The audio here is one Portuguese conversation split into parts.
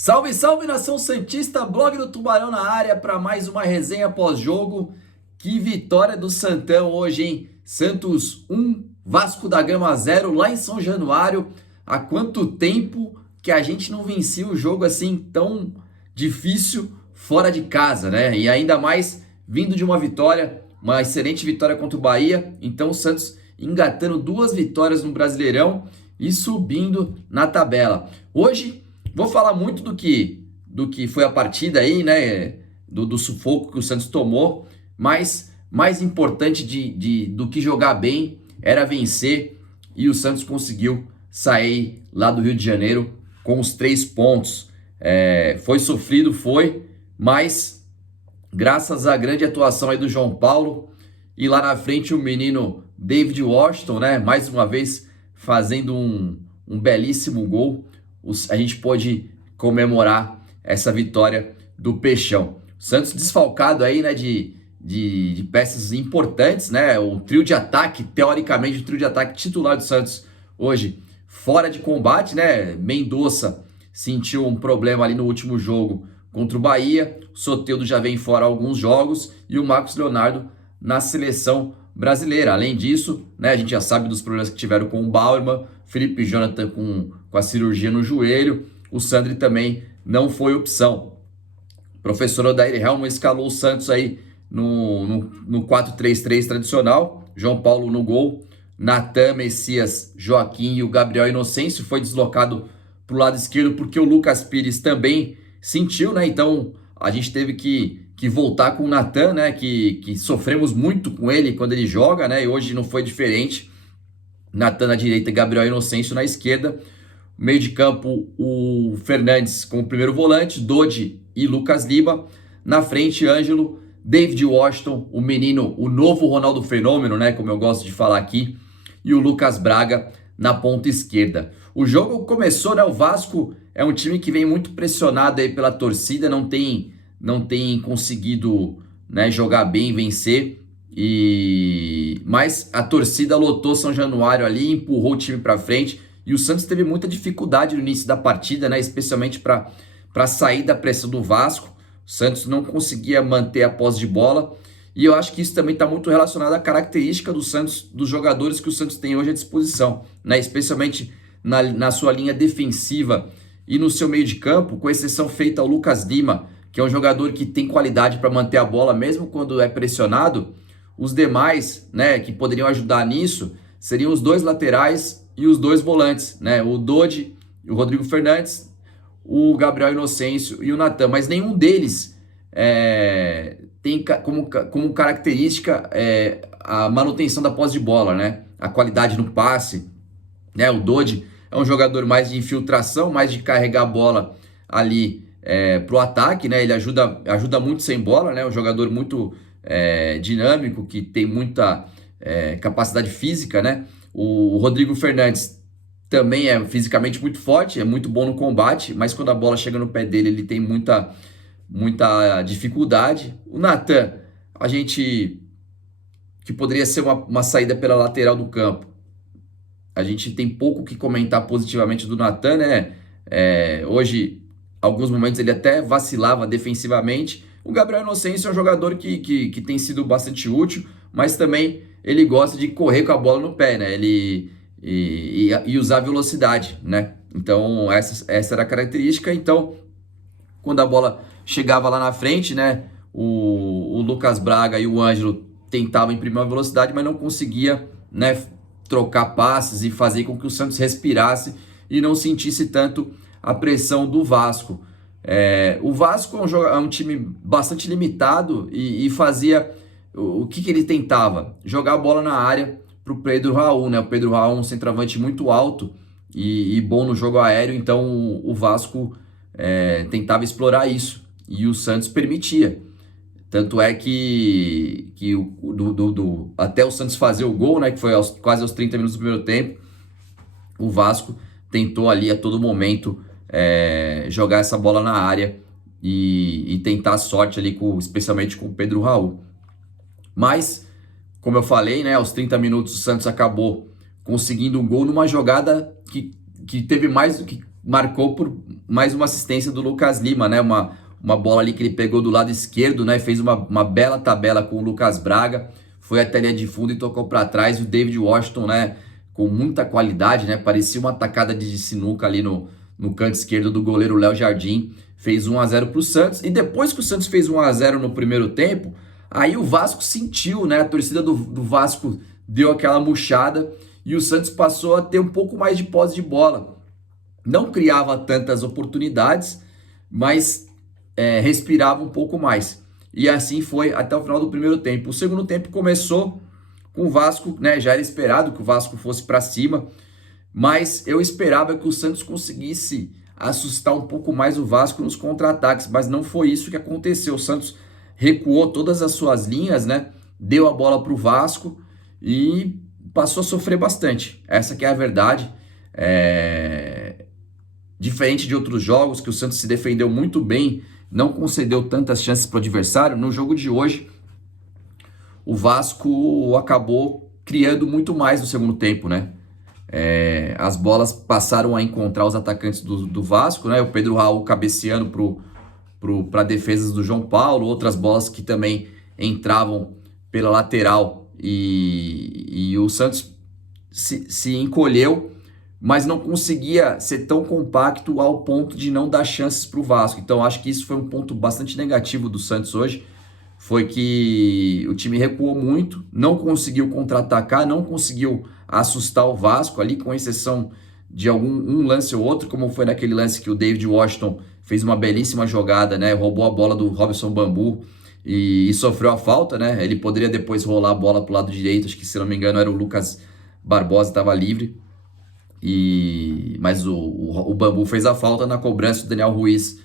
Salve, salve, nação santista, blog do Tubarão na área para mais uma resenha pós-jogo. Que vitória do Santão hoje, hein? Santos 1, Vasco da Gama 0 lá em São Januário. Há quanto tempo que a gente não vencia o jogo assim tão difícil fora de casa, né? E ainda mais vindo de uma vitória, uma excelente vitória contra o Bahia. Então o Santos engatando 2 vitórias no Brasileirão e subindo na tabela. Hoje vou falar muito do que foi a partida aí, né? Do sufoco que o Santos tomou, mas mais importante do que jogar bem era vencer, e o Santos conseguiu sair lá do Rio de Janeiro com os 3 pontos. Foi sofrido, mas graças à grande atuação aí do João Paulo e lá na frente o menino David Washington, né? Mais uma vez fazendo um belíssimo gol. A gente pôde comemorar essa vitória do Peixão. O Santos desfalcado aí, né, de peças importantes, né? O trio de ataque, teoricamente, o trio de ataque titular do Santos hoje fora de combate, né? Mendonça sentiu um problema ali no último jogo contra o Bahia. O Soteldo já vem fora alguns jogos e o Marcos Leonardo na seleção brasileira. Além disso, né, a gente já sabe dos problemas que tiveram com o Bauerman, Felipe Jonathan com a cirurgia no joelho, o Sandri também não foi opção. O professor Odair Helman escalou o Santos aí no 4-3-3 tradicional, João Paulo no gol, Natan, Messias, Joaquim e o Gabriel Inocêncio. Foi deslocado para o lado esquerdo porque o Lucas Pires também sentiu, né? Então a gente teve que voltar com o Natan, né? Que sofremos muito com ele quando ele joga, né? E hoje não foi diferente. Natan na direita, Gabriel Inocêncio na esquerda. Meio de campo, o Fernandes como primeiro volante, Dodi e Lucas Lima. Na frente, Ângelo, David Washington, o menino, o novo Ronaldo Fenômeno, né? Como eu gosto de falar aqui. E o Lucas Braga na ponta esquerda. O jogo começou, né? O Vasco é um time que vem muito pressionado aí pela torcida, não tem conseguido, né, jogar bem, vencer. Mas a torcida lotou São Januário ali, empurrou o time para frente. E o Santos teve muita dificuldade no início da partida, né, especialmente para sair da pressão do Vasco. O Santos não conseguia manter a posse de bola. E eu acho que isso também está muito relacionado à característica do Santos, dos jogadores que o Santos tem hoje à disposição, né, especialmente na sua linha defensiva e no seu meio de campo, com exceção feita ao Lucas Lima, que é um jogador que tem qualidade para manter a bola mesmo quando é pressionado. Os demais, né, que poderiam ajudar nisso seriam os 2 laterais e os 2 volantes, né, o Dodi, o Rodrigo Fernandes, o Gabriel Inocêncio e o Natan, mas nenhum deles tem como característica a manutenção da posse de bola, né, a qualidade no passe, né. O Dodi é um jogador mais de infiltração, mais de carregar a bola ali para o ataque, né, ele ajuda muito sem bola, né, um jogador muito dinâmico, que tem muita capacidade física, né. O Rodrigo Fernandes também é fisicamente muito forte, é muito bom no combate, mas quando a bola chega no pé dele, ele tem muita dificuldade. O Natan, que poderia ser uma saída pela lateral do campo, a gente tem pouco que comentar positivamente do Natan, né. Hoje, alguns momentos ele até vacilava defensivamente. O Gabriel Inocêncio é um jogador que tem sido bastante útil, mas também ele gosta de correr com a bola no pé, né? E usar velocidade, né? Então essa era a característica. Então, quando a bola chegava lá na frente, né, o Lucas Braga e o Ângelo tentavam imprimir uma velocidade, mas não conseguia, né, trocar passes e fazer com que o Santos respirasse e não sentisse tanto a pressão do Vasco. O Vasco é um time bastante limitado e fazia o que ele tentava? Jogar a bola na área para o Pedro Raul, né? O Pedro Raul é um centroavante muito alto e bom no jogo aéreo, então o Vasco tentava explorar isso e o Santos permitia. Tanto é que até o Santos fazer o gol, né, que foi quase aos 30 minutos do primeiro tempo, o Vasco tentou ali a todo momento jogar essa bola na área e tentar a sorte ali, especialmente com o Pedro Raul. Mas, como eu falei, né, aos 30 minutos o Santos acabou conseguindo um gol numa jogada que teve mais, que marcou por mais uma assistência do Lucas Lima, né? Uma bola ali que ele pegou do lado esquerdo, né? Fez uma bela tabela com o Lucas Braga, foi até a linha de fundo e tocou para trás. O David Washington, né? Com muita qualidade, né? Parecia uma tacada de sinuca ali no canto esquerdo do goleiro Léo Jardim. Fez 1-0 para o Santos. E depois que o Santos fez 1-0 no primeiro tempo, aí o Vasco sentiu, né? A torcida do Vasco deu aquela murchada e o Santos passou a ter um pouco mais de posse de bola. Não criava tantas oportunidades, mas respirava um pouco mais. E assim foi até o final do primeiro tempo. O segundo tempo começou com o Vasco, né? Já era esperado que o Vasco fosse para cima, mas eu esperava que o Santos conseguisse assustar um pouco mais o Vasco nos contra-ataques, mas não foi isso que aconteceu. O Santos recuou todas as suas linhas, né? Deu a bola para o Vasco e passou a sofrer bastante. Essa que é a verdade. Diferente de outros jogos que o Santos se defendeu muito bem, não concedeu tantas chances para o adversário, no jogo de hoje o Vasco acabou criando muito mais no segundo tempo, né? As bolas passaram a encontrar os atacantes do Vasco, né? O Pedro Raul cabeceando para defesas do João Paulo, outras bolas que também entravam pela lateral e o Santos se encolheu, mas não conseguia ser tão compacto ao ponto de não dar chances para o Vasco. Então acho que isso foi um ponto bastante negativo do Santos hoje, foi que o time recuou muito, não conseguiu contra-atacar, não conseguiu assustar o Vasco ali, com exceção de um lance ou outro, como foi naquele lance que o David Washington fez uma belíssima jogada, né? Roubou a bola do Robson Bambu e sofreu a falta, né? Ele poderia depois rolar a bola para o lado direito, acho que se não me engano era o Lucas Barbosa, estava livre. Mas o Bambu fez a falta na cobrança, o Daniel Ruiz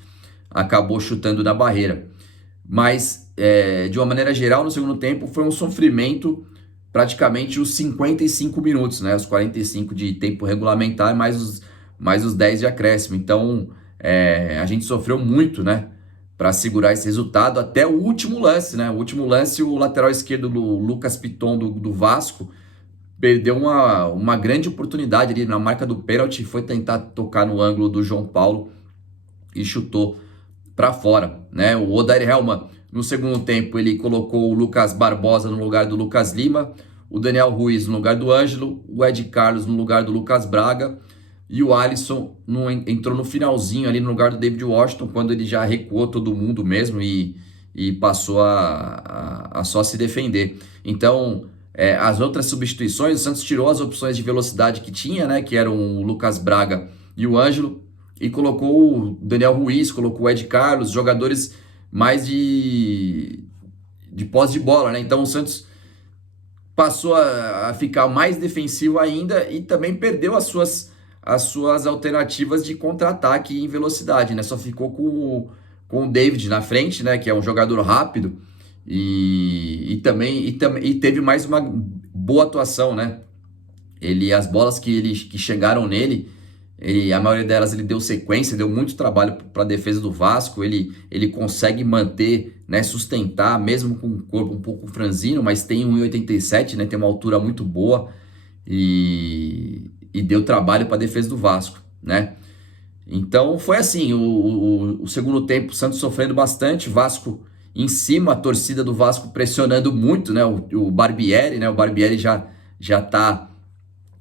acabou chutando na barreira. Mas, de uma maneira geral, no segundo tempo foi um sofrimento praticamente os 55 minutos, né? Os 45 de tempo regulamentar, mais os 10 de acréscimo. Então, a gente sofreu muito, né? Para segurar esse resultado até o último lance, né? O último lance, o lateral esquerdo do Lucas Piton do Vasco perdeu uma grande oportunidade ali na marca do pênalti, foi tentar tocar no ângulo do João Paulo e chutou para fora, né? O Odair Hellmann, no segundo tempo, ele colocou o Lucas Barbosa no lugar do Lucas Lima, o Daniel Ruiz no lugar do Ângelo, o Ed Carlos no lugar do Lucas Braga e o Alisson entrou no finalzinho ali no lugar do David Washington, quando ele já recuou todo mundo mesmo e passou a só se defender. Então, as outras substituições, o Santos tirou as opções de velocidade que tinha, né? Que eram o Lucas Braga e o Ângelo, e colocou o Daniel Ruiz, colocou o Ed Carlos, jogadores mais de posse de bola, né? Então o Santos passou a ficar mais defensivo ainda e também perdeu as suas alternativas de contra-ataque em velocidade, né? Só ficou com o David na frente, né? Que é um jogador rápido e teve mais uma boa atuação, né? As bolas que chegaram nele, a maioria delas ele deu sequência, deu muito trabalho para a defesa do Vasco. Ele consegue manter, né, sustentar, mesmo com o corpo um pouco franzino, mas tem 1,87, né, tem uma altura muito boa e deu trabalho para a defesa do Vasco, né? Então foi assim, o segundo tempo, o Santos sofrendo bastante, Vasco em cima, a torcida do Vasco pressionando muito, né? O Barbieri, né? O Barbieri já tá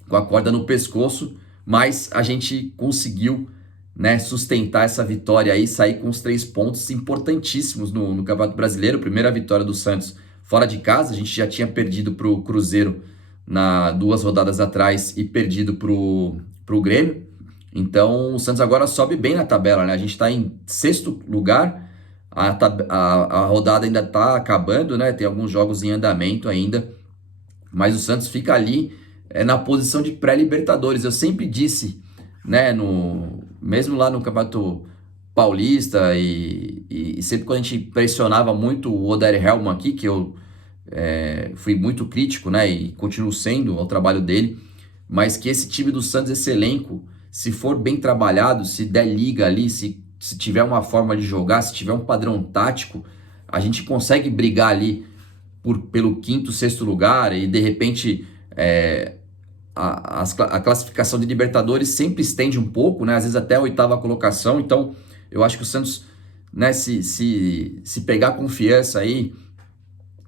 com a corda no pescoço, mas a gente conseguiu, né, sustentar essa vitória aí, sair com os 3 pontos importantíssimos no Campeonato Brasileiro. Primeira vitória do Santos fora de casa, a gente já tinha perdido para o Cruzeiro 2 rodadas atrás e perdido para o Grêmio. Então o Santos agora sobe bem na tabela, né? A gente está em 6º lugar, a rodada ainda está acabando, né? Tem alguns jogos em andamento ainda, mas o Santos fica ali na posição de pré-Libertadores. Eu sempre disse, né, mesmo lá no Campeonato Paulista e sempre quando a gente pressionava muito o Odair Hellmann aqui, que eu fui muito crítico, né, e continuo sendo ao trabalho dele, mas que esse time do Santos, esse elenco, se for bem trabalhado, se der liga ali, se tiver uma forma de jogar, se tiver um padrão tático, a gente consegue brigar ali pelo 5º, 6º lugar e de repente a classificação de Libertadores sempre estende um pouco, né? Às vezes até a 8ª colocação. Então, eu acho que o Santos, né, se pegar confiança aí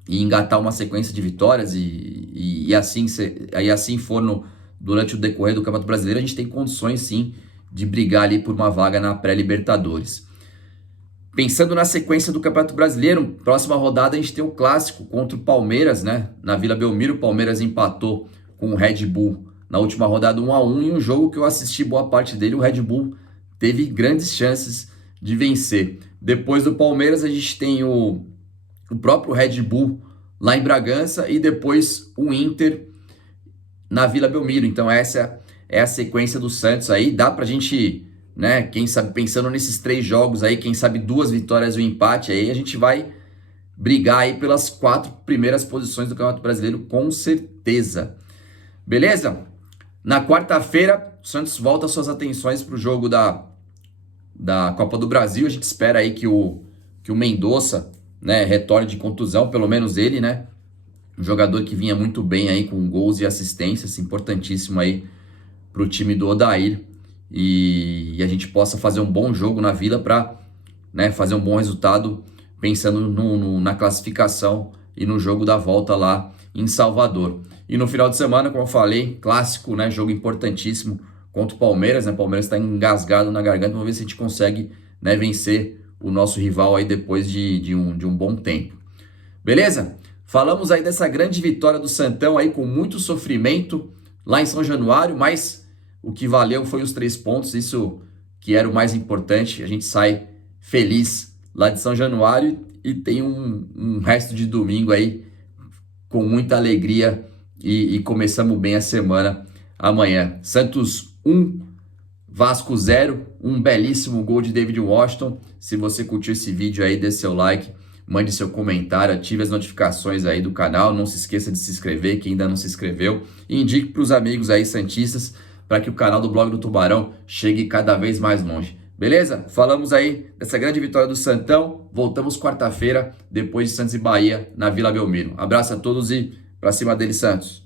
e engatar uma sequência de vitórias e assim for durante o decorrer do Campeonato Brasileiro, a gente tem condições sim de brigar ali por uma vaga na pré-Libertadores. Pensando na sequência do Campeonato Brasileiro, próxima rodada a gente tem o clássico contra o Palmeiras, né? Na Vila Belmiro, o Palmeiras empatou com o Red Bull na última rodada 1-1, e um jogo que eu assisti boa parte dele, o Red Bull teve grandes chances de vencer. Depois do Palmeiras a gente tem o próprio Red Bull lá em Bragança e depois o Inter na Vila Belmiro. Então essa é a sequência do Santos aí. Dá pra gente, né, quem sabe, pensando nesses 3 jogos aí, quem sabe 2 vitórias e um empate aí, a gente vai brigar aí pelas 4 primeiras posições do Campeonato Brasileiro, com certeza. Beleza? Na quarta-feira, o Santos volta suas atenções para o jogo da Copa do Brasil. A gente espera aí que o Mendonça, né, retorne de contusão, pelo menos ele, né? Um jogador que vinha muito bem aí com gols e assistências, importantíssimo aí para o time do Odair. E a gente possa fazer um bom jogo na Vila para, né, fazer um bom resultado, pensando na classificação e no jogo da volta lá em Salvador. E no final de semana, como eu falei, clássico, né, jogo importantíssimo contra o Palmeiras, né? O Palmeiras está engasgado na garganta. Vamos ver se a gente consegue, né, vencer o nosso rival aí depois de um bom tempo. Beleza? Falamos aí dessa grande vitória do Santão aí com muito sofrimento lá em São Januário, mas o que valeu foi os 3 pontos, isso que era o mais importante. A gente sai feliz lá de São Januário e tem um resto de domingo aí com muita alegria e começamos bem a semana amanhã. Santos 1, Vasco 0, um belíssimo gol de David Washington. Se você curtiu esse vídeo aí, dê seu like, mande seu comentário, ative as notificações aí do canal, não se esqueça de se inscrever, quem ainda não se inscreveu, e indique para os amigos aí santistas, para que o canal do Blog do Tubarão chegue cada vez mais longe. Beleza? Falamos aí dessa grande vitória do Santão. Voltamos quarta-feira, depois de Santos e Bahia, na Vila Belmiro. Abraço a todos e pra cima dele, Santos.